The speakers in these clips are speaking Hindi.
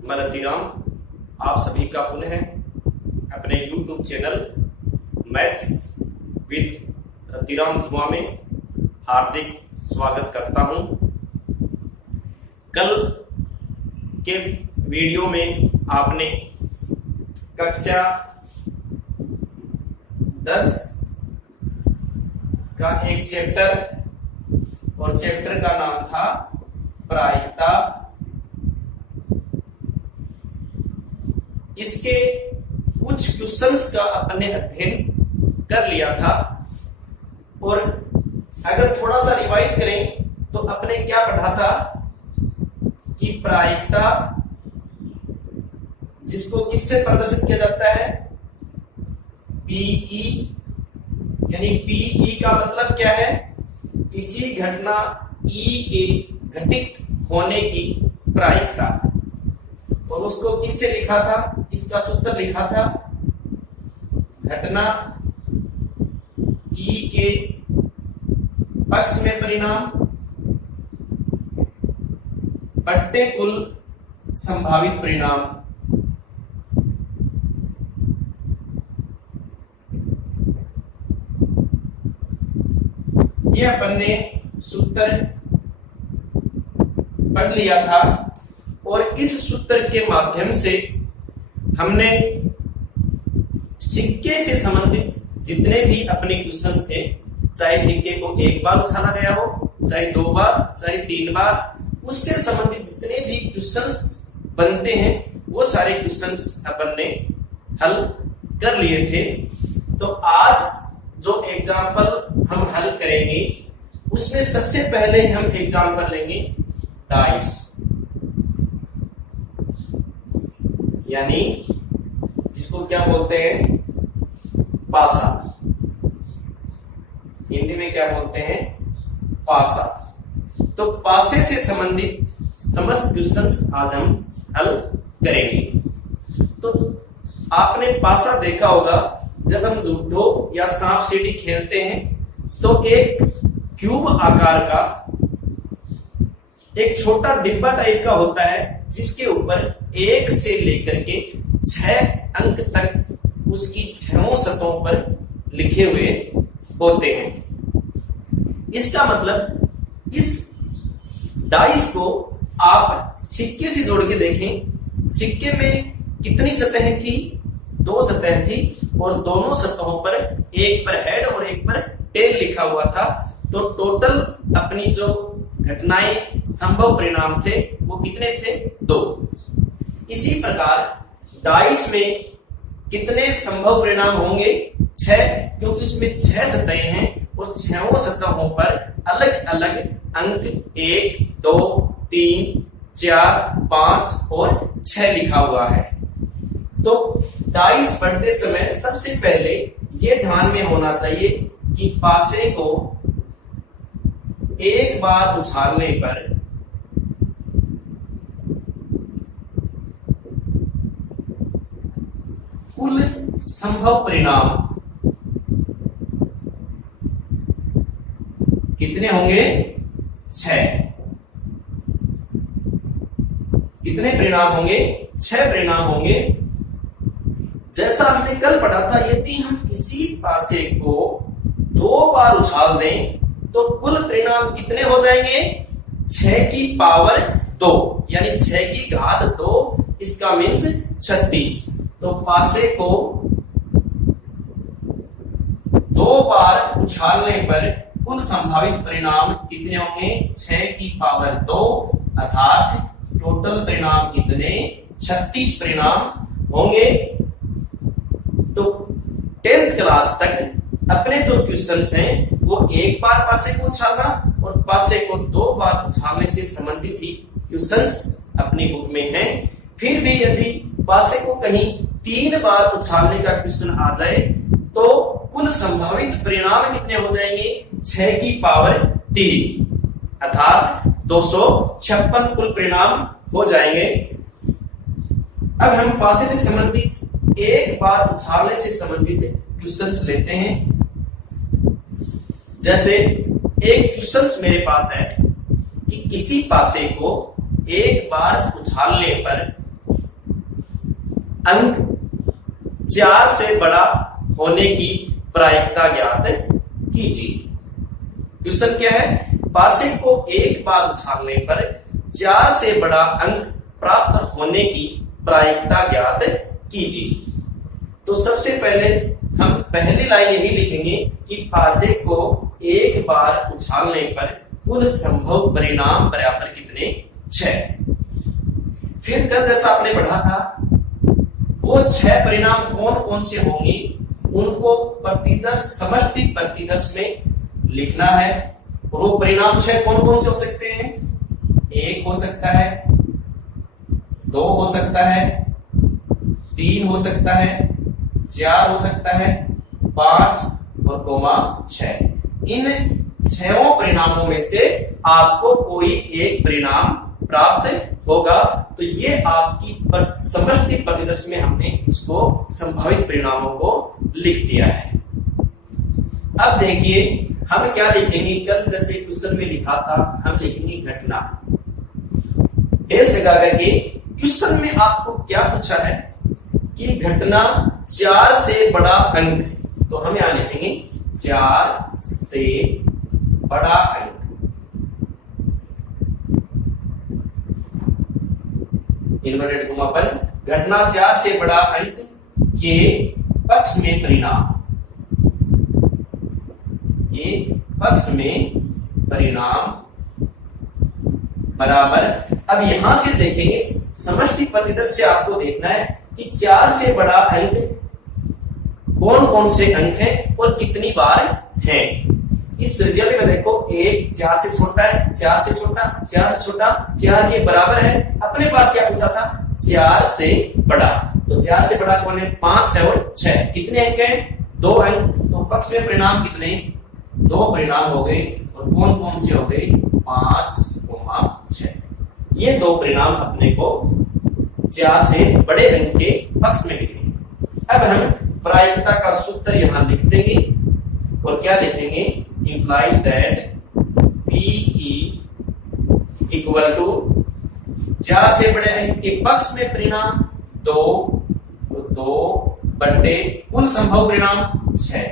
मैं रतिराम आप सभी का पुनः अपने YouTube channel maths with Ratiram धुआ में हार्दिक स्वागत करता हूं। कल के वीडियो में आपने कक्षा 10 का एक चैप्टर और चैप्टर का नाम था प्रायिकता। इसके कुछ क्वेश्चंस का अपने अध्ययन कर लिया था और अगर थोड़ा सा रिवाइज करें तो अपने क्या पढ़ा था कि प्रायिकता जिसको किससे प्रदर्शित किया जाता है, पीई, यानी पीई का मतलब क्या है, किसी घटना ई के घटित होने की प्रायिकता। और उसको किससे लिखा था, इसका सूत्र लिखा था घटना ई के पक्ष में परिणाम बट्टे कुल संभावित परिणाम। यह अपन ने सूत्र पढ़ लिया था और इस सूत्र के माध्यम से हमने सिक्के से संबंधित जितने भी अपने क्वेश्चंस थे, चाहे सिक्के को एक बार उछाला गया हो, चाहे 2 बार, चाहे 3 बार, उससे संबंधित जितने भी क्वेश्चंस बनते हैं वो सारे क्वेश्चंस अपन ने हल कर लिए थे। तो आज जो एग्जाम्पल हम हल करेंगे उसमें सबसे पहले हम एग्जाम्पल लेंगे डाइस, यानी जिसको क्या बोलते हैं, पासा। हिंदी में क्या बोलते हैं, पासा। तो पासे से संबंधित समस्त क्वेश्चंस आज हम हल करेंगे। तो आपने पासा देखा होगा, जब हम लूडो या सांप सीढ़ी खेलते हैं तो एक क्यूब आकार का एक छोटा डिब्बा टाइप का होता है जिसके ऊपर 1 से लेकर के 6 अंक तक उसकी 6 सतहों पर लिखे हुए होते हैं। इसका मतलब इस डाइस को आप सिक्के से जोड़ के देखें, सिक्के में कितनी सतहें थी, 2 सतहें थी और दोनों सतहों पर एक पर हेड और एक पर टेल लिखा हुआ था। तो टोटल अपनी जो घटनाएं संभव परिणाम थे वो कितने थे, 2। इसी प्रकार डाइस में कितने संभव परिणाम होंगे, 6, क्योंकि उसमें 6 सतहें हैं और 6 सतहों पर अलग अलग अंक 1, 2, 3, 4, 5 और 6 लिखा हुआ है। तो डाइस पढ़ते समय सबसे पहले ये ध्यान में होना चाहिए कि पासे को एक बार उछालने पर कुल संभव परिणाम कितने होंगे, 6। कितने परिणाम होंगे, 6 परिणाम होंगे। जैसा हमने कल पढ़ा था, यदि हम इसी पासे को 2 बार उछाल दें तो कुल परिणाम कितने हो जाएंगे, 6 की पावर 2, यानी 6 की घात 2, इसका मीन्स 36। तो पासे को 2 बार उछालने पर कुल संभावित परिणाम कितने होंगे, 6 की पावर 2, अर्थात टोटल परिणाम कितने, 36 परिणाम होंगे। तो 10th क्लास तक अपने जो क्वेश्चंस हैं वो एक बार पासे को उछालना और पासे को 2 बार उछालने से संबंधित ही क्वेश्चंस अपनी बुक में हैं। फिर भी यदि पासे को कहीं 3 बार उछालने का क्वेश्चन आ जाए तो कुल संभावित परिणाम कितने हो जाएंगे, 6 की पावर 3, अर्थात 256 कुल परिणाम हो जाएंगे। अब हम पासे से संबंधित एक बार उछालने से संबंधित क्वेश्चंस लेते हैं। जैसे एक क्वेश्चन मेरे पास है कि किसी पासे को एक बार उछालने पर अंक 4 से बड़ा होने की प्रायिकता ज्ञात कीजिए। क्वेश्चन क्या है, पासे को एक बार उछालने पर 4 से बड़ा अंक प्राप्त होने की प्रायिकता ज्ञात कीजिए। तो सबसे पहले हम पहली लाइन यही लिखेंगे कि पासे को एक बार उछालने पर कुल संभव परिणाम बराबर कितने, 6। फिर कल जैसा आपने पढ़ा था वो 6 परिणाम कौन कौन से होंगे, उनको प्रतिदर्श समष्टि प्रतिदर्श में लिखना है। और वो परिणाम 6 कौन कौन से हो सकते हैं, 1 हो सकता है, 2 हो सकता है, 3 हो सकता है, 4 हो सकता है, 5 और 6। इन 6 परिणामों में से आपको कोई एक परिणाम प्राप्त होगा। तो ये आपकी समष्टि प्रतिदर्श में हमने इसको संभावित परिणामों को लिख दिया है। अब देखिए हम क्या लिखेंगे, कल जैसे क्वेश्चन में लिखा था हम लिखेंगे घटना, डैश लगा करके। क्वेश्चन में आपको क्या पूछा है कि घटना 4 से बड़ा अंक, तो हम यहां लिखेंगे 4 से बड़ा अंक, इन्वर्टेड कोमा पर घटना 4 से बड़ा अंक के पक्ष में परिणाम, के पक्ष में परिणाम बराबर। अब यहां से देखेंगे समष्टि प्रतिदर्श से आपको देखना है कि 4 से बड़ा अंक कौन कौन से अंक हैं और कितनी बार हैं। इस रिजल्ट में देखो 1 4 से छोटा है, 4 से छोटा, 4 से छोटा, 4 ये बराबर है। अपने पास क्या पूछा था, 4 से बड़ा, तो 4 से बड़ा कौन है, 5 है और 6। कितने अंक हैं, 2 अंक। तो पक्ष में परिणाम कितने, 2 परिणाम हो गए। और कौन कौन से हो गए, 5, 6। ये 2 परिणाम अपने को 4 से बड़े अंक के पक्ष में मिलेंगे। अब हम प्रायिकता का सूत्र यहां लिख देंगे और क्या लिखेंगे, implies that PE equal to 4 से बड़े अंक के पक्ष में परिणाम 2, तो 2 बटे कुल संभव परिणाम 6।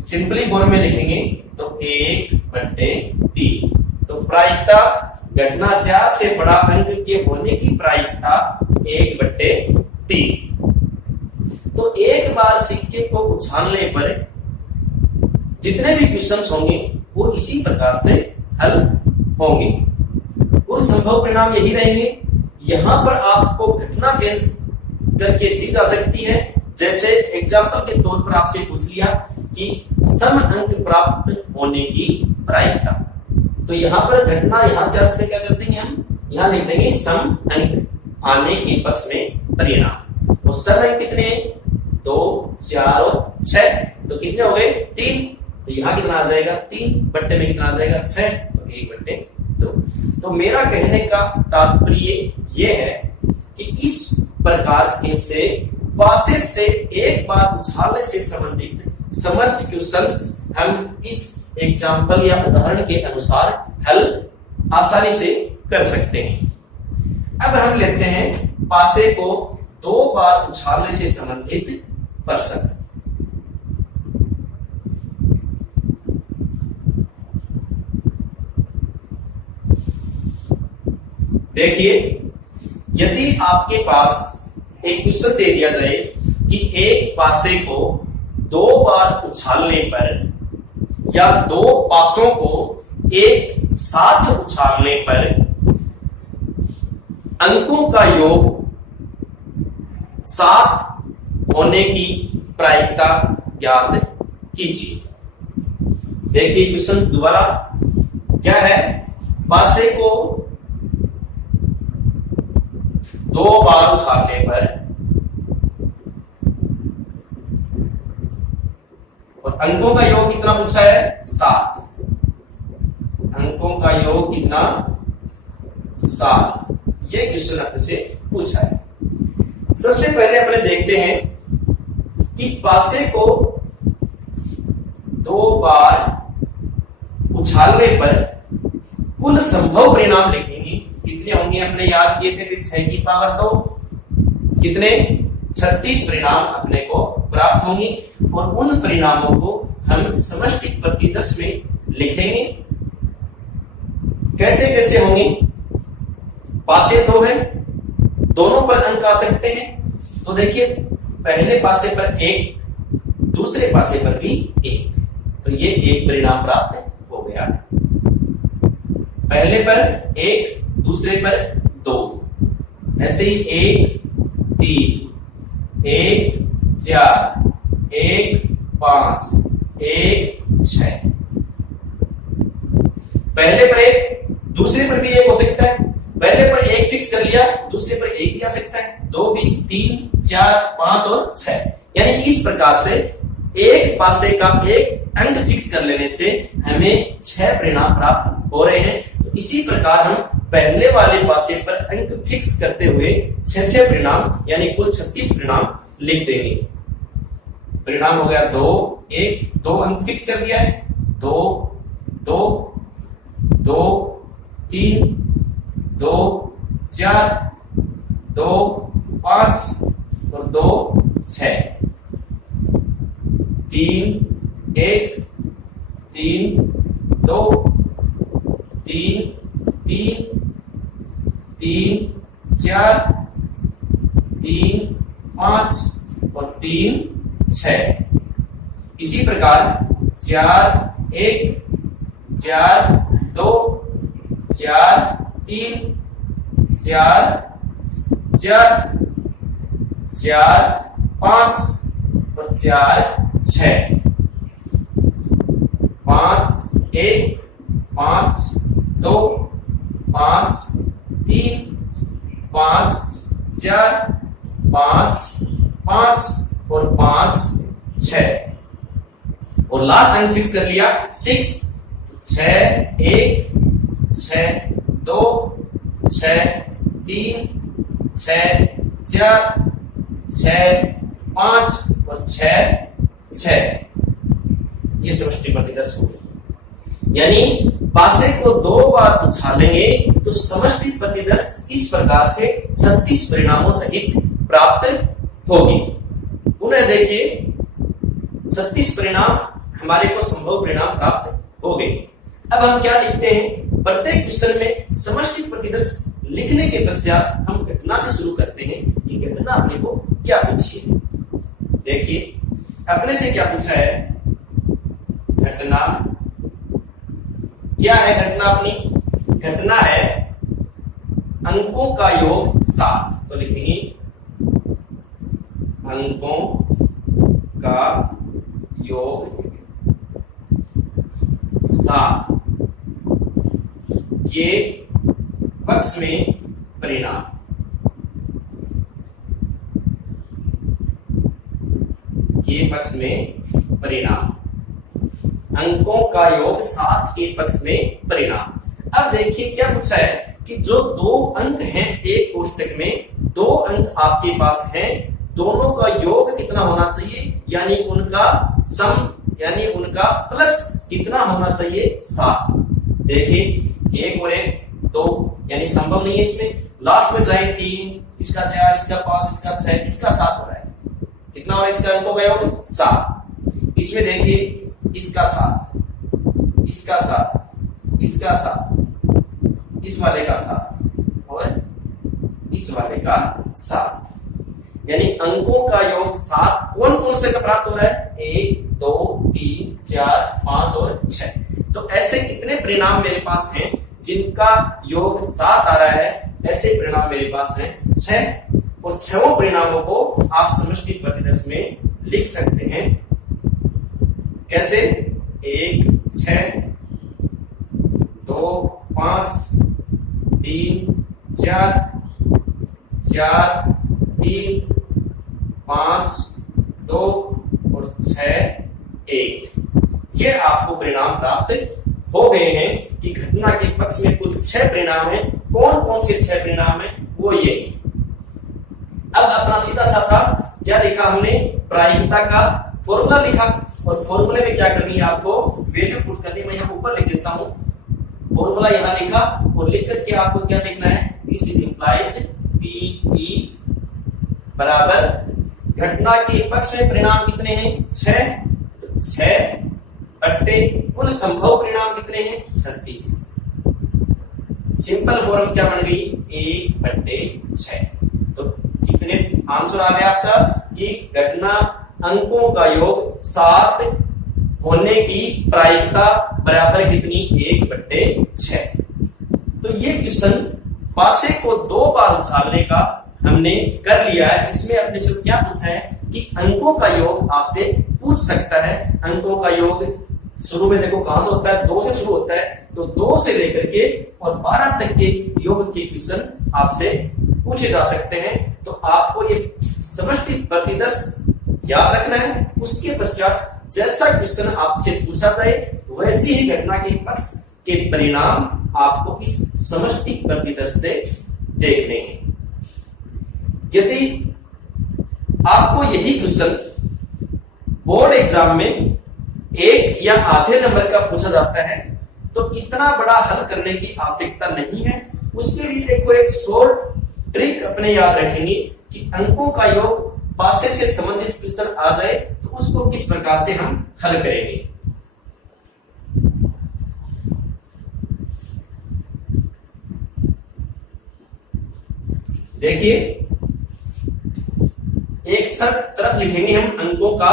सिंपली फॉर्म में लिखेंगे तो 1 बटे 3। तो प्रायिकता घटना 4 से बड़ा अंक के होने की प्रायिकता 1 बटे 3। तो एक बार सिक्के को उछालने पर जितने भी क्वेश्चंस होंगे वो इसी प्रकार से हल होंगे। कुल संभव परिणाम यही रहेंगे। यहां पर आपको घटना चेंज करके दी जा सकती है। जैसे एग्जांपल के तौर पर आपसे पूछ लिया कि सम अंक प्राप्त होने की प्रायिकता, तो यहां पर घटना यहां चेंज करके क्या कर देंगे, हम यहां लिख देंगे सम अंक आने के पक्ष में परिणाम। तो सम अंक कितने, 2, 4 और 6, तो कितने हो गए, 3। तो यहां कितना आ जाएगा, 3 बट्टे में कितना आ जाएगा, 6, तो 1 बट्टे 2। तो मेरा कहने का तात्पर्य ये है कि इस प्रकार से पासे से एक बार उछालने से संबंधित समस्त क्वेश्चंस हम इस एग्जाम्पल या उदाहरण के अनुसार हल आसानी से कर सकते हैं। अब हम लेते हैं पासे को 2 बार उछालने से संबंधित प्रश्न। देखिए, यदि आपके पास एक क्वेश्चन दे दिया जाए कि एक पासे को 2 बार उछालने पर या 2 पासों को एक साथ उछालने पर अंकों का योग 7 होने की प्रायिकता ज्ञात कीजिए। देखिए क्वेश्चन दोबारा क्या है, पासे को 2 बार उछालने पर और अंकों का योग कितना पूछा है, 7। अंकों का योग कितना, 7। ये क्वेश्चन आपसे पूछा है। सबसे पहले अपने देखते हैं कि पासे को 2 बार उछालने पर कुल संभव परिणाम लिखेंगे। कितने होंगे, हमने याद किए थे कि 6 की पावर 2, कितने 36 परिणाम अपने को प्राप्त होंगे और उन परिणामों को हम समष्टि प्रतिदर्श में लिखेंगे। कैसे कैसे होंगे? पासे 2 है, दोनों पर अंक आ सकते हैं। तो देखिए पहले पासे पर 1, दूसरे पासे पर भी 1, तो ये एक परिणाम प्राप्त हो गया। पहले पर 1, दूसरे पर 2, ऐसे ही 1 3, 1 4, 1 5, 1 6। पहले पर 1, दूसरे पर भी 1 हो सकता है। पहले पर 1 फिक्स कर लिया, दूसरे पर 1 भी आ सकता है, 2 भी, 3 4 5 और 6। यानी इस प्रकार से एक पासे का एक अंक फिक्स कर लेने से हमें 6 परिणाम प्राप्त हो रहे हैं। तो इसी प्रकार हम पहले वाले पासे पर अंक फिक्स करते हुए 6 परिणाम यानी कुल 36 परिणाम लिख देंगे। परिणाम हो गया 2 1, 2 अंक फिक्स कर दिया है, 2 2 2 3 2 4 2 5 और 2 6, 3 1 3 2 3 3 3 4 3 5 और 3 6। इसी प्रकार 4 1 4 2 4 3 4 4 4 5 और 4 6, 5 1 5 2 5 3 5 4 5 5 और 5 6 और लास्ट अंक फिक्स कर लिया 6 6 1 6 2 6 3 6 4 6 5 और 6 6। ये समष्टि प्रतिदर्श हो गई। यानी पासे को 2 बार उछालेंगे तो समष्टि प्रतिदर्श इस प्रकार से 36 परिणामों सहित प्राप्त होगी। पुनः देखिए 36 परिणाम हमारे को संभव परिणाम प्राप्त हो गए। अब हम क्या लिखते हैं? प्रत्येक क्वेश्चन में समष्टि प्रतिदर्श लिखने के पश्चात हम घटना से शुरू करते हैं कि घटना अपने को क्या पूछी है। देखिए अपने से क्या पूछा है? घटना क्या है? घटना अपनी घटना है अंकों का योग 7। तो लिखेंगे अंकों का योग 7 के पक्ष में परिणाम। के पक्ष में परिणाम, अंकों का योग 7 के पक्ष में परिणाम। अब देखिए क्या पूछा है कि जो 2 अंक हैं एक कोष्टक में, 2 अंक आपके पास हैं, दोनों का योग कितना होना चाहिए? यानी उनका सम यानी उनका प्लस कितना होना चाहिए? 7। देखिए 1 और 1 2, यानी संभव नहीं है इसमें। लास्ट में जाए 3, इसका 4, इसका 5, इसका 6, इसका 7 हो रहा है। कितना हो रहा है इसका अंकों का योग? 7। इसमें देखिए इसका 7, इसका 7, इसका 7, इस वाले का 7 और इस वाले का 7। यानी अंकों का योग 7 कौन कौन से का प्राप्त हो रहा है? 1 2 3 4 5 और 6। तो ऐसे कितने परिणाम मेरे पास हैं जिनका योग 7 आ रहा है? ऐसे परिणाम मेरे पास हैं 6 और 6 परिणामों को आप समष्टि प्रतिदर्श में लिख सकते हैं। कैसे? 1 6 2 5 3 4 4 3 5 2 और 6 1। ये आपको परिणाम प्राप्त हो गए हैं कि घटना के पक्ष में कुल 6 परिणाम हैं। कौन कौन से 6 परिणाम हैं? वो ये। अब अपना सीधा सा था क्या लिखा हमने? प्रायिकता का फॉर्मूला लिखा और फॉर्मूले में क्या करनी है आपको? वैल्यू पुट करनी। मैं यहाँ ऊपर लिख देता हूं, फॉर्मूला यहाँ लिखा और लिख करके आपको क्या लिखना है? दिस इज इंप्लाइज पीई बराबर घटना के पक्ष में परिणाम कितने हैं 6, 6 बट्टे कुल संभव परिणाम कितने हैं 36। सिंपल फॉर्म क्या बन गई 1/6। तो कितने आंसर आ गया आपका कि घटना अंकों का योग 7 होने की प्रायिकता बराबर कितनी 1/6। तो ये क्वेश्चन पासे को 2 बार उछालने का हमने कर लिया है, जिसमें अपने से क्या पूछा है कि अंकों का योग आपसे पूछ सकता है। अंकों का योग शुरू में देखो कहां से होता है 2 से शुरू होता है, तो 2 से लेकर के और 12 तक के योग के क्वेश्चन आपसे पूछे जा सकते हैं। तो आपको ये समष्टि प्रतिदर्श याद रखना है। उसके पश्चात जैसा क्वेश्चन आपसे पूछा जाए वैसी ही घटना के पक्ष के परिणाम आपको इस समष्टि प्रतिदर्श से देखने हैं। यदि आपको यही क्वेश्चन बोर्ड एग्जाम में 1 या आधे नंबर का पूछा जाता है तो इतना बड़ा हल करने की आवश्यकता नहीं है। उसके लिए देखो एक शॉर्ट ट्रिक अपने याद रखेंगे कि अंकों का योग पासे से संबंधित क्वेश्चन आ जाए तो उसको किस प्रकार से हम हल करेंगे। देखिए एक तरफ लिखेंगे हम अंकों का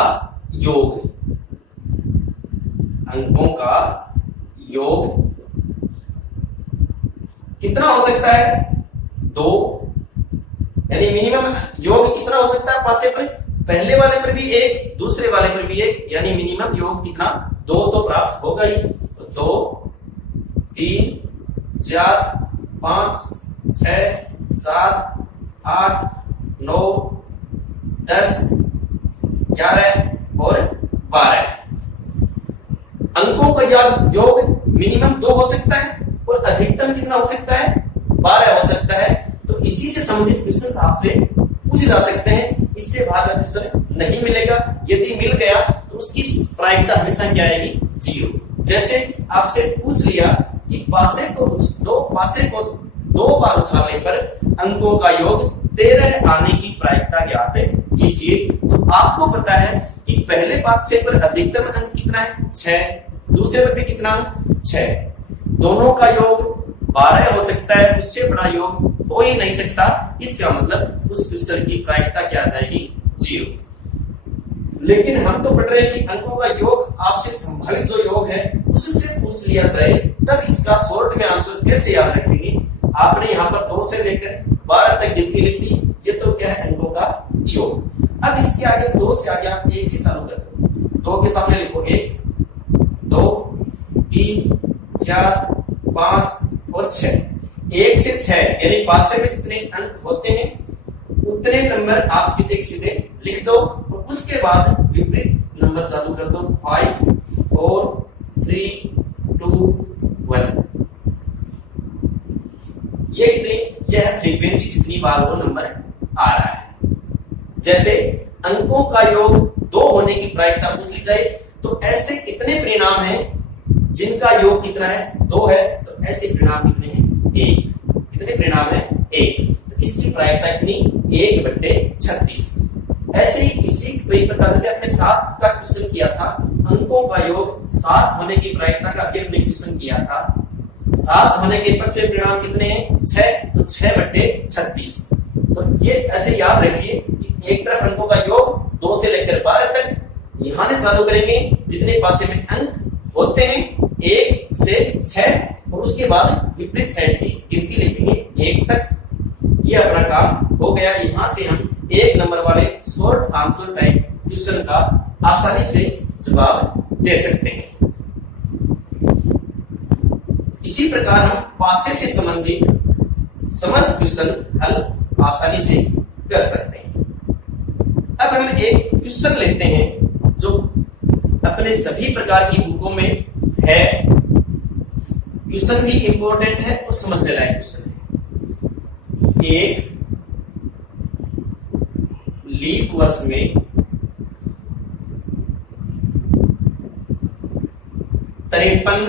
योग, अंकों का योग कितना हो सकता है 2, यानी मिनिमम योग कितना हो सकता है पासे पर, पहले वाले पर भी 1 दूसरे वाले पर भी 1, यानी मिनिमम योग कितना 2 तो प्राप्त होगा ही। 2 3 4 5 6 7 8 9 10 11 और 12। अंकों का योग मिनिमम 2 हो सकता है और अधिकतम कितना हो सकता है 12 हो सकता है। तो इसी से संबंधित क्वेश्चन आपसे पूछे जा सकते हैं। इससे बाहर का क्वेश्चन नहीं मिलेगा। यदि मिल गया तो उसकी प्रायिकता हमेशा क्या आएगी 0। जैसे आपसे पूछ लिया कि पासे को 2 बार उछालने पर अंकों का योग 13 आने की प्रायिकता ज्ञात कीजिए। तो आपको पता है कि पहले पासे पर अधिकतम अंक कितना है 6, दूसरे पर भी कितना 6, दोनों का योग 12 हो सकता है, उससे बड़ा योग हो ही नहीं सकता। इसका मतलब उस क्वेश्चन की प्रायिकता क्या आ जाएगी 0। लेकिन हम तो पढ़ रहे हैं कि अंकों का योग आपसे संभावित जो योग है उससे पूछ लिया जाए, तब इसका शॉर्ट में आंसर कैसे याद रखेंगे। आपने यहाँ पर 2 से लेकर 12 तक गिनती लिख दी, ये तो क्या है अंकों का योग। अब इसके आगे 2 से आगे आप 1 से चालू कर दो। 2 के सामने लिखो 1 2 3 4 5 और 6। 1 से 6 यानी पासे में जितने अंक होते हैं उतने नंबर आप सीधे सीधे लिख दो और उसके बाद विपरीत नंबर चालू कर दो 5 4 3 2 1। ये कितनी, यह फ्रीक्वेंसी जितनी बार वो नंबर आ रहा है। जैसे अंकों का योग 2 होने की प्रायिकता पूछ ली जाए तो ऐसे कितने परिणाम हैं जिनका योग कितना है 2 है, तो ऐसे परिणाम कितने हैं 1। कितने परिणाम है 1, तो इसकी प्रायिकता कितनी 1/36। ऐसे ही इसी प्रकार से अपने 7 का क्वेश्चन किया था, अंकों का योग 7 होने की प्रायिकता का भी हमने क्वेश्चन किया था। 7 होने के पक्ष में परिणाम कितने हैं 6, तो 6/36। तो ये ऐसे याद रखिए कि एक तरफ अंकों का योग 2 से लेकर 12 तक, यहां से चालू करेंगे जितने पासे में अंक होते हैं 1 से 6 और उसके बाद विपरीत साइड की गिनती लिखेंगे 1 तक। ये अपना काम हो गया। यहां से हम 1 नंबर वाले शॉर्ट आंसर टाइप क्वेश्चन का आसानी से जवाब दे सकते हैं। इसी प्रकार हम पासे से संबंधित समस्त क्वेश्चन हल आसानी से कर सकते हैं। अब हम एक क्वेश्चन लेते हैं जो अपने सभी प्रकार की बुकों में है। क्वेश्चन भी इंपॉर्टेंट है और समझने लायक क्वेश्चन है। एक लीप वर्ष में 53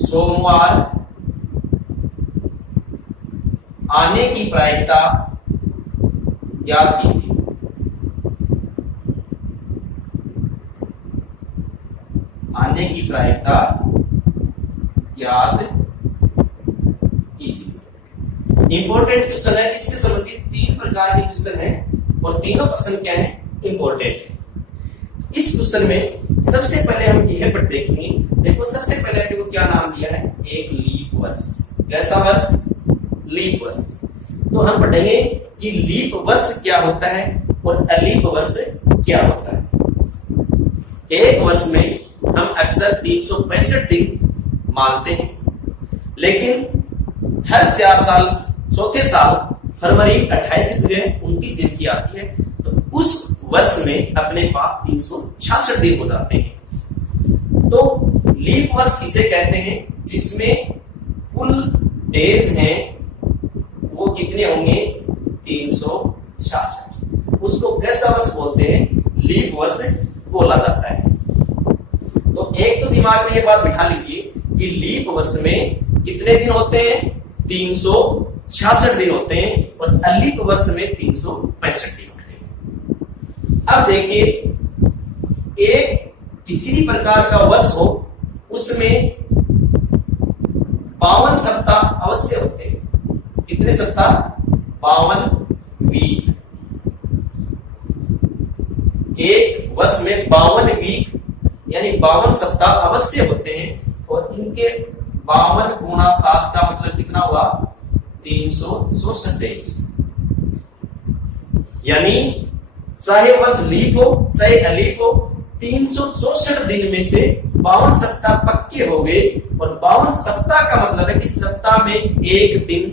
सोमवार आने की प्रायिकता याद कीजिए। आने की प्रायिकता याद कीजिए। इंपॉर्टेंट क्वेश्चन है, इससे संबंधित 3 प्रकार के क्वेश्चन हैं और तीनों क्वेश्चन क्या है, इंपॉर्टेंट है। इस क्वेश्चन में सबसे पहले हम यह पर देखेंगे, देखो सबसे पहले आपको क्या नाम दिया है, एक लीप वर्ष। कैसा वर्ष? लीप वर्ष। तो हम पढ़ेंगे कि लीप वर्ष क्या होता है और अलीप वर्ष क्या होता है। एक वर्ष में हम अक्सर 365 दिन मानते हैं, लेकिन हर 4 साल चौथे साल फरवरी 28 की जगह 29 दिन की आती है, तो उस वर्ष में अपने पास 366 दिन हो जाते हैं। तो लीप वर्ष किसे कहते हैं? जिसमें कुल डेज हैं वो कितने होंगे? 366। उसको कैसा वर्ष बोलते हैं? लीप वर्ष बोला जाता है। तो एक तो दिमाग में ये बात बिठा लीजिए कि लीप वर्ष में कितने दिन होते हैं? 366 दिन होते हैं और अलीप वर्ष में 365 दिन होते हैं। अब देखिए, एक किसी भी प्रकार का वर्ष हो उसमें 52 सप्ताह अवश्य होते हैं। कितने सप्ताह? 52 वीक। एक वर्ष में 52 वीक यानी 52 सप्ताह अवश्य होते हैं और इनके 52 गुणा 7 का मतलब कितना हुआ? 366 डेज। यानी चाहे वर्ष लीप हो चाहे अलीप हो, 364 दिन में से 52 सप्ताह पक्के हो गए। और 52 सप्ताह का मतलब है कि सप्ताह में एक दिन,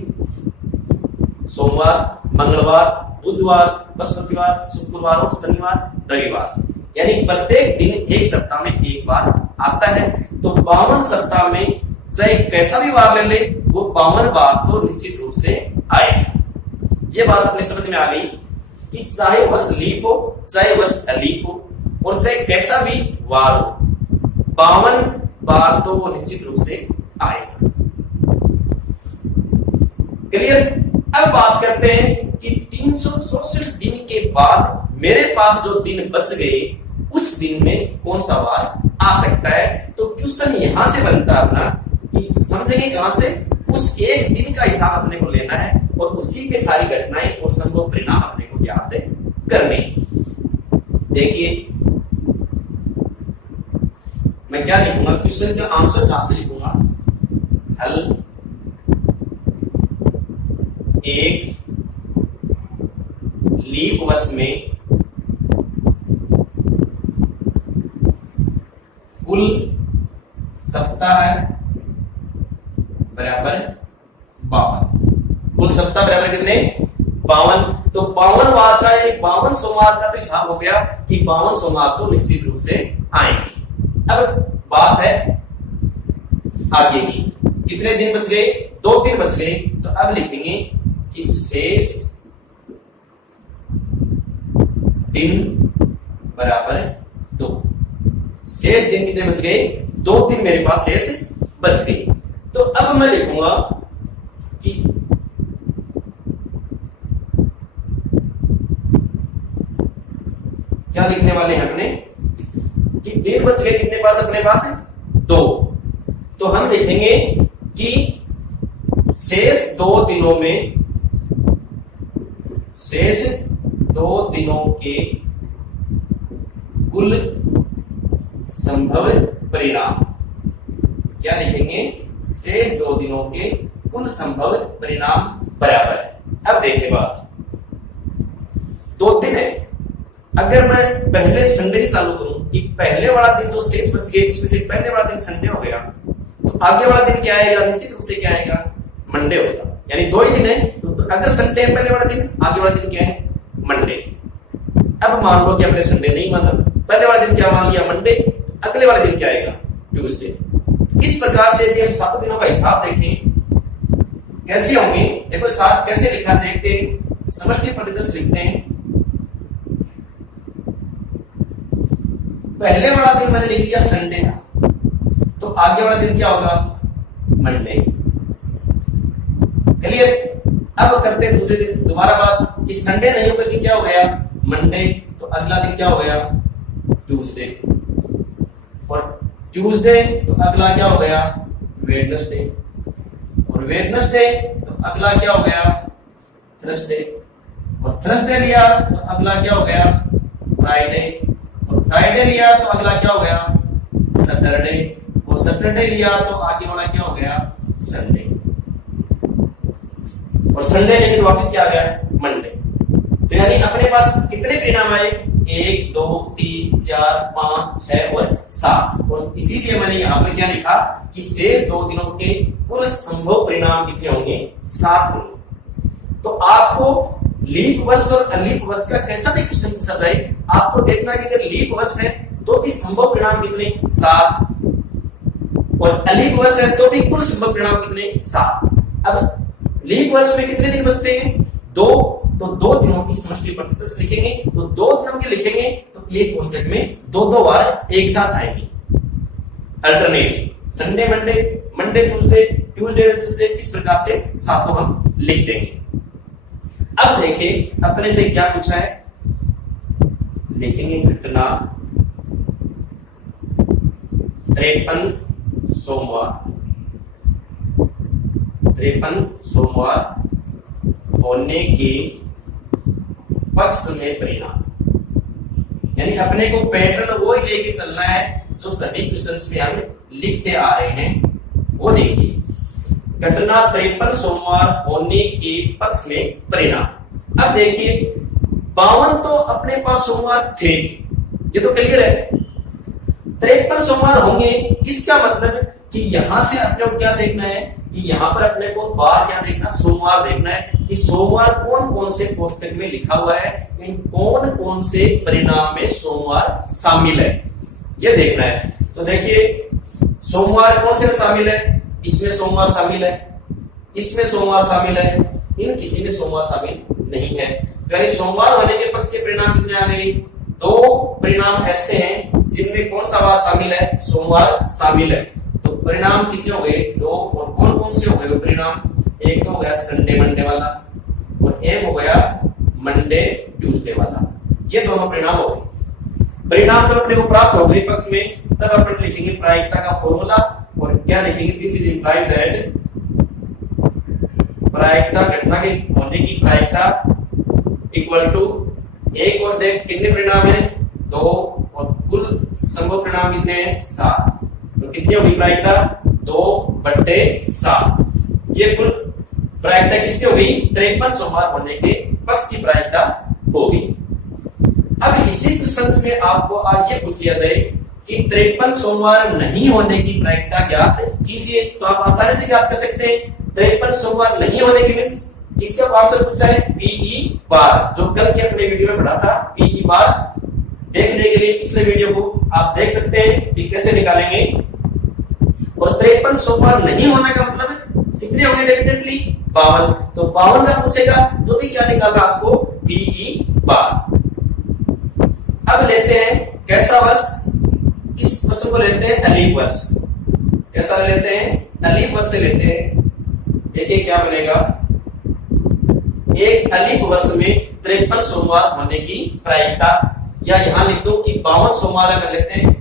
सोमवार, मंगलवार, बुधवार, बृहस्पतिवार, शुक्रवार और शनिवार, रविवार, यानी प्रत्येक दिन एक सप्ताह में एक बार आता है। तो 52 सप्ताह में चाहे कैसा भी बार ले ले, वो 52 बार तो निश्चित रूप से आएगा। ये बात अपने समझ में आ गई कि चाहे वर्ष लीप हो चाहे वर्ष अलीप हो और चाहे कैसा भी वार हो, 52 बार तो वो निश्चित रूप से आएगा। क्लियर? अब बात करते हैं कि 364 दिन के बाद मेरे पास जो दिन बच गए, उस दिन में कौन सा वार आ सकता है। तो क्वेश्चन यहां से बनता है अपना कि समझेंगे कहां से, उस एक दिन का हिसाब अपने को लेना है और उसी पे सारी घटनाएं और संभव परिणाम अपने को ज्ञात करने। देखिए मैं क्या लिखूंगा, क्वेश्चन का आंसर कहां से लिखूंगा? हल एक लीप वर्ष में कुल सप्ताह बराबर 52। कुल सप्ताह बराबर कितने? 52। तो 52 वार का यानी 52 सोमवार का तो हिसाब हो गया कि 52 सोमवार तो निश्चित रूप से आएंगे। अब बात है आगे की, कितने दिन बच गए? 2 दिन बच गए। तो अब लिखेंगे कि शेष दिन बराबर 2। शेष दिन कितने बच गए? 2 दिन मेरे पास शेष बच गए। तो अब मैं लिखूंगा कि क्या लिखने वाले हैं अपने कि दिन बच गए कितने पास? अपने पास 2। तो हम लिखेंगे कि शेष 2 दिनों में, शेष 2 दिनों के कुल संभव परिणाम। क्या लिखेंगे? शेष 2 दिनों के कुल संभव परिणाम बराबर है। अब देखिए बात, 2 दिन है। अगर मैं पहले संडे से चालू करूं कि पहले वाला दिन जो शेष बच गए उसमें से पहले वाला दिन संडे हो गया, तो आगे वाला दिन क्या आएगा? निश्चित रूप से क्या आएगा? मंडे होगा। यानी 2 ही दिन है। तो अगर संडे है पहले वाला दिन, आगे वाला दिन क्या है? मंडे। अब मान लो कि हमने संडे नहीं माना, पहले वाला दिन क्या मान लिया? मंडे। अगले वाले दिन क्या आएगा? ट्यूसडे। इस प्रकार से यदि हम 7 दिनों का हिसाब देखें कैसे होंगे, देखो साथ कैसे लिखा देखते, समष्टि प्रतिदर्श लिखते हैं। पहले वाला दिन मैंने लिख दिया संडे था, तो आगे वाला दिन क्या होगा? मंडे। क्लियर? अब करते हैं दूसरे दिन। दोबारा बात, कि संडे नहीं होकर के क्या हो गया मंडे, तो अगला दिन क्या हो गया ट्यूसडे, और ट्यूसडे तो अगला क्या हो गया वेडनेसडे, और वेडनेसडे तो अगला क्या हो गया थर्सडे, और थर्सडे लिया तो अगला क्या हो गया फ्राइडे, और फ्राइडे लिया तो अगला क्या हो गया सैटरडे, और सैटरडे लिया तो आगे वाला क्या हो गया संडे, और संडे लेके तो वापस क्या आ गया मंडे। तो यानी अपने पास कितने परिणाम आए 1 2 3 4 5 6 और 7, और इसीलिए मैंने यहां पर क्या लिखा कि शेष 2 दिनों के कुल संभव परिणाम कितने होंगे 7 होंगे। तो आपको लीप वर्ष और अलीप वर्ष का कैसा भी क्वेश्चन पूछा जाए, आपको देखना है कि अगर लीप वर्ष है तो भी संभव परिणाम कितने 7, और अलीप वर्ष है तो भी कुल संभव परिणाम कितने 7। अब लीप वर्ष में कितने दिन बचते हैं 2, तो 2 दिनों की समष्टि प्रतिशत से लिखेंगे, तो 2 दिनों के लिखेंगे तो एक कोष्ठक में 2 बार एक साथ आएंगे alternative, Sunday Monday, Monday Tuesday, Tuesday Wednesday, इस प्रकार से सातों हम लिख देंगे। अब देखिए अपने से क्या पूछा है, लिखेंगे घटना 53 सोमवार, 53 सोमवार होने के पक्ष में परिणाम, यानी अपने को पैटर्न वो ही लेके चलना है जो सभी क्वेश्चंस में हम लिखते आ रहे हैं। वो देखिए घटना 53 सोमवार होने के पक्ष में परिणाम। अब देखिए 52 तो अपने पास सोमवार थे, ये तो क्लियर है। 53 सोमवार होंगे, इसका मतलब कि यहां से अपने को क्या देखना है कि यहां पर अपने को बार क्या देखना सोमवार देखना है कि सोमवार कौन कौन से कोष्ठक में लिखा हुआ है, इन कौन कौन से परिणाम में सोमवार शामिल है ये देखना है। तो देखिए सोमवार कौन से शामिल है, इसमें सोमवार शामिल है, इसमें सोमवार शामिल है, इन किसी में सोमवार शामिल नहीं है। यानी सोमवार होने के पक्ष के परिणाम कितने आ गए 2 परिणाम ऐसे हैं जिनमें कौन सा वार शामिल है सोमवार शामिल है। तो परिणाम कितने हो गए 2, और कौन कौन से हो गए परिणाम, एक तो हो गया संडे मंडे वाला और एक हो गया मंडे ट्यूसडे वाला, ये दोनों परिणाम हो गए। परिणाम जब अपने को प्राप्त हो गए पक्ष में, तब अपन लिखेंगे प्रायिकता का फॉर्मूला, और क्या लिखेंगे दिस इज इंप्लाइड दैट प्रायिकता घटना के होने की प्रायिकता इक्वल टू एक, और देख कितने परिणाम है 2, और कुल संभव परिणाम कितने हैं 7, तो कितनी होगी प्रायिकता 2/7। ये कुल प्रायिकता किसकी होगी 53 सोमवार होने के पक्ष की प्रायिकता होगी। अब इसी क्वेश्चन में आपको आज ये पूछ लिया जाए कि 53 सोमवार नहीं होने की प्रायिकता ज्ञात कीजिए, तो आप आसानी से ज्ञात कर सकते हैं। 53 सोमवार नहीं होने की मीन्स किसका आपसे पूछा है पीई बार, जो कल के अपने वीडियो में पढ़ा था पीई बार। देखने के लिए पिछले वीडियो को आप देख सकते हैं कि कैसे निकालेंगे। और 53 सोमवार नहीं होने का मतलब कितने होंगे डेफिनेटली 52, तो 52 का पूछेगा तो भी क्या निकालना आपको पीई बार। अब लेते हैं कैसा वर्ष, इस प्रश्न को लेते हैं अलीप वर्ष। कैसा लेते हैं अलीप वर्ष से लेते हैं। देखिए क्या बनेगा, एक अलीप वर्ष में 53 सोमवार होने की प्रायिकता, या यहां लिख दो कि 52 सोमवार कर लेते हैं,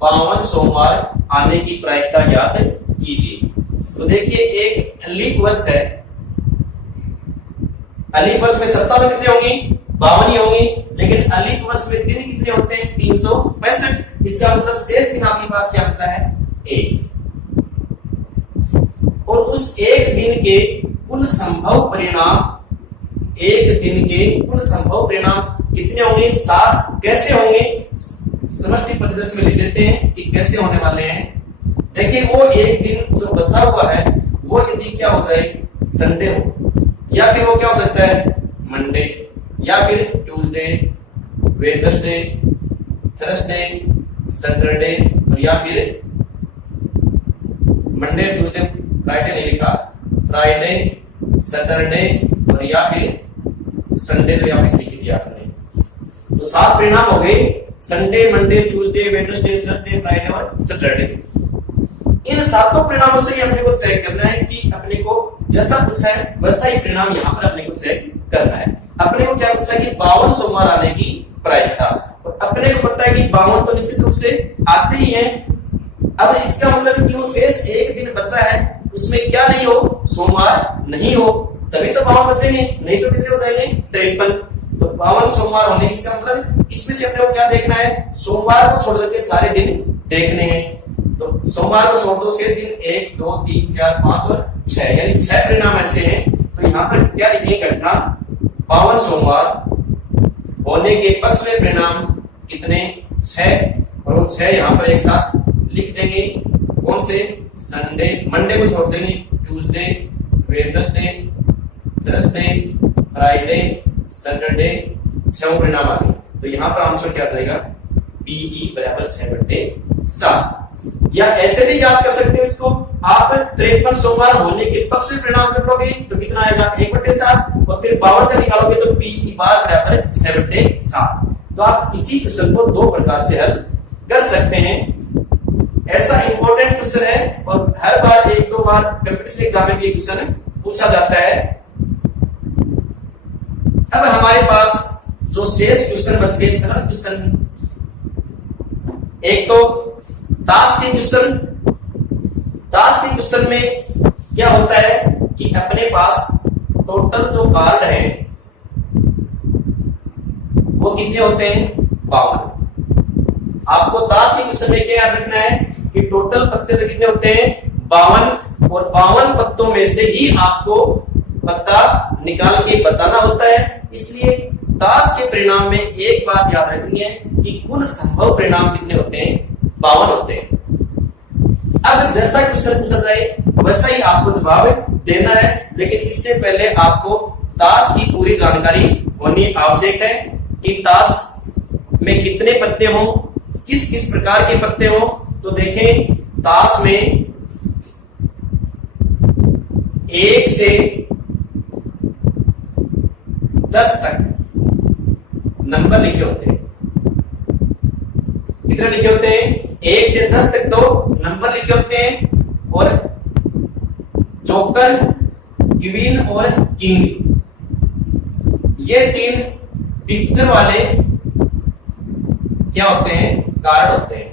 52 सोमवार आने की प्रायिकता ज्ञात कीजिए। तो देखिए एक अलीप वर्ष है, अलीप वर्ष में सप्ताह कितने होंगे 52 ही होंगे, लेकिन अलीप वर्ष में दिन कितने होते हैं 365। इसका मतलब शेष दिन आपके पास क्या बचा है 1, और उस एक दिन के कुल संभव परिणाम, एक दिन के कुल संभव परिणाम कितने होंगे 7। कैसे होंगे समष्टि परिदृश्य में लिख लेते हैं कि कैसे होने वाले हैं। देखिए वो एक दिन जो बचा हुआ है वो यदि क्या हो जाए संडे हो, या फिर वो क्या हो सकता है मंडे, या फिर ट्यूसडे, वेडनेसडे, थर्सडे, सैटरडे, और या फिर मंडे ट्यूसडे फ्राइडे नहीं लिखा, फ्राइडे, सैटरडे, और या फिर संडे, तो यहाँ पे लिख दिया आपने। तो 7 परिणाम हो गए Sunday, Monday, Tuesday, Wednesday, Thursday, Friday और सैटरडे। इन 7 परिणामों से अपने को चेक करना है कि अपने को जैसा पूछा है वैसा ही परिणाम यहाँ पर अपने को चेक करना है। अपने को क्या पूछा है कि 52 सोमवार आने की प्रायिकता, और अपने को पता है कि 52 तो निश्चित रूप से आते ही है। अब इसका मतलब कि वो शेष एक दिन बचा है उसमें क्या नहीं हो, सोमवार नहीं हो, तभी तो 52 बचेंगे, नहीं तो कितने हो जाएंगे 53। तो 52 सोमवार होने इसका मतलब इसमें से अपने को क्या देखना है, सोमवार को छोड़ करके सारे दिन देखने हैं। तो सोमवार को छोड़ दो, शेष दिन 1 2 3 4 5 और 6, यानी 6 परिणाम ऐसे हैं। तो यहाँ पर क्या लिखेंगे, घटना 52 सोमवार होने के पक्ष में परिणाम कितने, 6, और वो 6 यहाँ पर एक साथ लिख देंगे। कौन से, संडे, मंडे को छोड़ देंगे, Tuesday, Wednesday, Thursday, Friday, Saturday, 6 परिणाम आ गए। तो यहाँ पर आंसर क्या जाएगा, पीई बराबर 6/7। या ऐसे भी याद कर सकते हो इसको, आप 53 सोमवार होने के पक्ष में परिणाम कर लोगे तो कितना आएगा 1/7, और फिर 52 का निकालोगे तो पीई बार बराबर 6/7। तो आप इसी क्वेश्चन को 2 प्रकार से हल कर सकते हैं। ऐसा इंपॉर्टेंट क्वेश्चन है और हर बार 1-2 बार कंपटीशन एग्जाम में भी क्वेश्चन पूछा जाता है। अब हमारे पास जो शेष क्वेश्चन बच गए, सरल क्वेश्चन, एक तो ताश के क्वेश्चन। ताश के क्वेश्चन में क्या होता है कि अपने पास टोटल जो कार्ड है वो कितने होते हैं, 52। आपको ताश के क्वेश्चन में क्या याद रखना है कि टोटल पत्ते तो कितने होते हैं, 52, और 52 पत्तों में से ही आपको पत्ता निकाल के बताना होता है। इसलिए ताश के परिणाम में एक बात याद रखनी है कि कुल संभव परिणाम कितने होते हैं, 52 होते हैं। अब जैसा क्वेश्चन पूछा जाए वैसा ही आपको जवाब देना है, लेकिन इससे पहले आपको ताश की पूरी जानकारी होनी आवश्यक है कि ताश में कितने पत्ते हों, किस किस प्रकार के पत्ते हों। तो देखें, ताश में 1 से 10 तक नंबर लिखे होते हैं। कितने लिखे होते हैं, 1 से 10 तक तो नंबर लिखे होते हैं, और जोकर, क्वीन और किंग, ये 3 पिक्चर वाले क्या होते हैं, कार्ड होते हैं।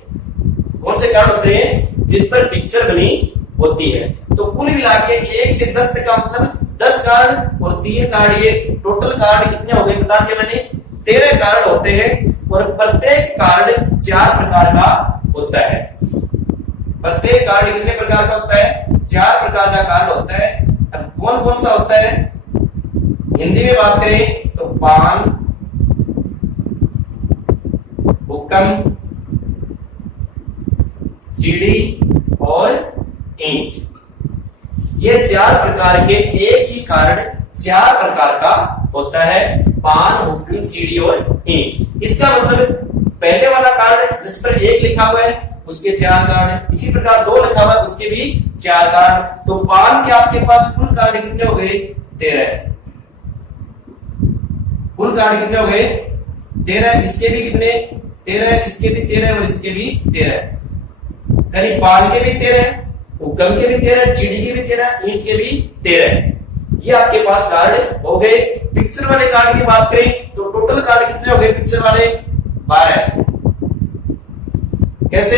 कौन से कार्ड होते हैं, जिस पर पिक्चर बनी होती है। तो कुल मिला के 1 से 10 तक का मतलब 10 कार्ड और 3 कार्ड, ये टोटल कार्ड कितने हो गए बता दिया मैंने, 13 कार्ड होते हैं। और प्रत्येक कार्ड 4 प्रकार का होता है। प्रत्येक कार्ड कितने प्रकार का होता है, 4 प्रकार का कार्ड होता है। अब कौन कौन सा होता है, हिंदी में बात करें तो पान, हुक्म, सीढ़ी और ईंट, ये 4 प्रकार के एक ही कार्ड 4 प्रकार का होता है, पान, हुक्म, सीढ़ी और ईंट। इसका मतलब पहले वाला कार्ड जिस पर 1 लिखा हुआ है उसके 4 कार्ड, इसी प्रकार 2 लिखा हुआ है उसके भी 4 कार्ड। तो पान के आपके पास कुल कार्ड कितने हो गए, 13। कुल कार्ड कितने हो गए, 13। इसके भी कितने, 13, इसके भी 13 और इसके भी 13, यानी पान के भी 13, हुक्म के भी 13, चीड़ी के भी 13, ईंट के भी 13। ये आपके पास कार्ड हो गए। पिक्चर वाले कार्ड की बात करें तो टोटल कार्ड कितने हो गए पिक्चर वाले, 12। कैसे,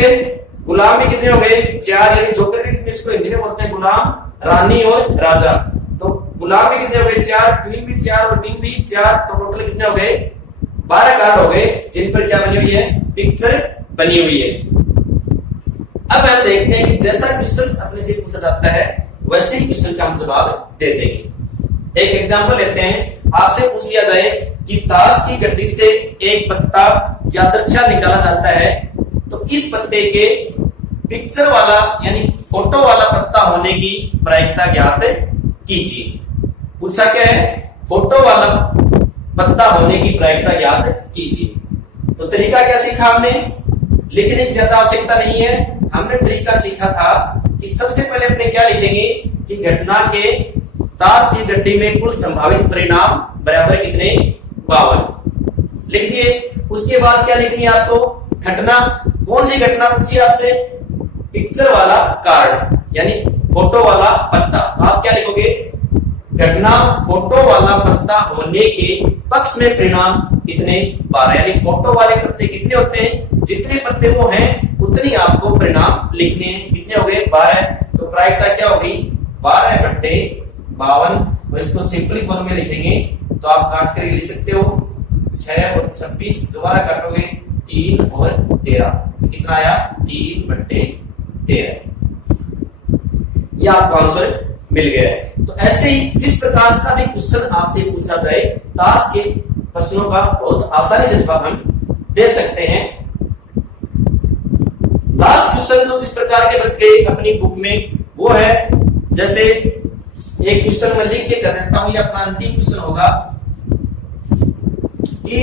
गुलाम भी कितने हो गए, 4, यानी जोकर भी कितने, इसको हिंदी में बोलते हैं गुलाम, रानी और राजा। तो गुलाम भी कितने हो गए, 4, क्वीन भी 4 और किंग भी 4। तो टोटल कितने हो गए, 12 कार्ड हो गए जिन पर क्या बनी हुई है, पिक्चर बनी हुई है। अब हम देखते हैं कि जैसा क्वेश्चन अपने से पूछा जाता है वैसे ही क्वेश्चन का हम जवाब दे देंगे। एक एग्जांपल लेते हैं, आपसे पूछ लिया जाए कि ताश की गड्डी से एक पत्ता या दर्चा निकाला जाता है, तो इस पत्ते के पिक्चर वाला यानी फोटो वाला पत्ता होने की प्रायिकता ज्ञात कीजिए। पूछा क्या है, फोटो वाला पत्ता होने की प्रायिकता ज्ञात कीजिए। तो तरीका क्या सीखा हमने, लिखने की ज्यादा आवश्यकता नहीं है। हमने तरीका सीखा था कि सबसे पहले अपने क्या लिखेंगे कि घटना के ताश की गड्डी में कुल संभावित परिणाम बराबर कितने, 52 लिख दिए। उसके बाद क्या लिखनी है आपको, घटना, कौन सी घटना पूछी आपसे, पिक्चर वाला कार्ड यानी फोटो वाला पत्ता। आप क्या लिखोगे, घटना फोटो वाला पत्ता होने के पक्ष में परिणाम कितने 12, यानी फोटो वाले पत्ते कितने होते हैं, जितने पत्ते वो हैं उतनी आपको परिणाम लिखने हैं। कितने हो गए 12, तो प्रायिकता क्या होगी 12/52। और इसको सिंपली फॉर्म में लिखेंगे तो आप काट कर लिख सकते हो 6 और 26, दोबारा काटोगे 3 और 13, कितना आया 3/13। ये आपको आंसर मिल गया है। तो ऐसे ही जिस प्रकार का भी क्वेश्चन आपसे पूछा जाए ताश के प्रश्नों का बहुत आसानी से जवाब हम दे सकते हैं। लास्ट क्वेश्चन जो जिस प्रकार के बच गए अपनी बुक में वो है, जैसे एक क्वेश्चन मैं लिख के कर देता हूं, ये अपना अंतिम क्वेश्चन होगा कि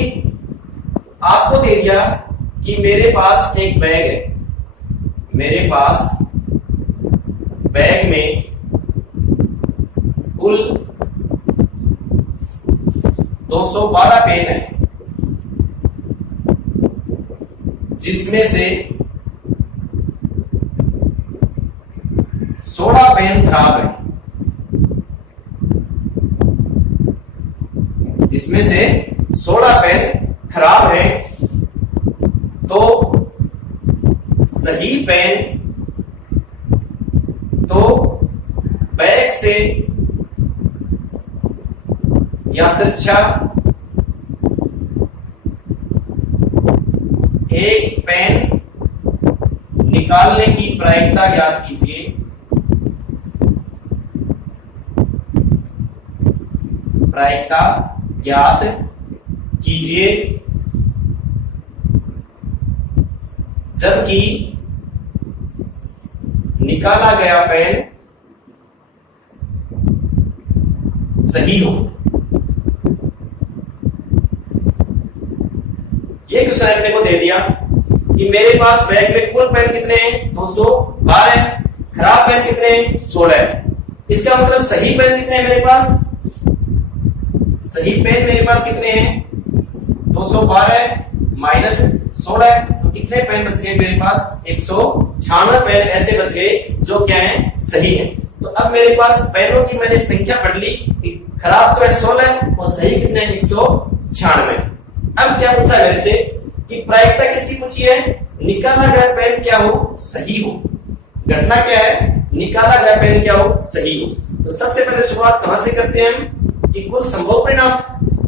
आपको दे दिया कि मेरे पास एक बैग है, मेरे पास बैग में कुल 212 पेन है, जिसमें से 16 पेन खराब है, जिसमें से 16 पेन खराब है, तो सही पेन तो बैग से यादृच्छा एक पेन निकालने की प्रायिकता ज्ञात कीजिए। प्रायिकता ज्ञात कीजिए जबकि निकाला गया पेन सही हो। ये क्वेश्चन अपने को दे दिया कि मेरे पास बैग में कुल पेन कितने हैं 212, खराब पेन कितने हैं 16। इसका मतलब सही पेन कितने हैं मेरे पास, सही पेन मेरे पास कितने हैं 212 माइनस 16, तो कितने पेन बच गए मेरे पास 196 पेन ऐसे बच गए जो क्या है सही है। तो अब मेरे पास पेनों की मैंने संख्या पढ़ ली, खराब तो है 16 और सही कितने 196। अब क्या पूछा मेरे से कि प्रायिकता किसकी पूछी है, निकाला गया पेन क्या हो सही हो। घटना क्या है, निकाला गया पेन क्या हो सही हो। तो सबसे पहले शुरुआत कहां से करते हैं हम कि कुल संभव परिणाम,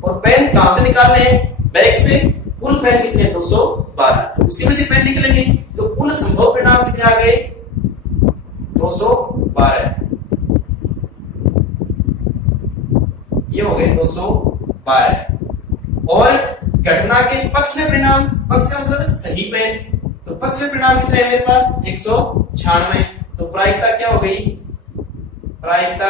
और पेन कहां से निकालने हैं बैग से, कुल पेन कितने 212, तो उसी में से पेन निकलेंगे, तो कुल संभव परिणाम कितने आ गए 212, ये हो गए 212। और घटना के पक्ष में परिणाम, पक्ष का मतलब सही पेन, तो पक्ष में परिणाम कितने हैं मेरे पास 196, तो प्रायिकता क्या हो गई, प्रायिकता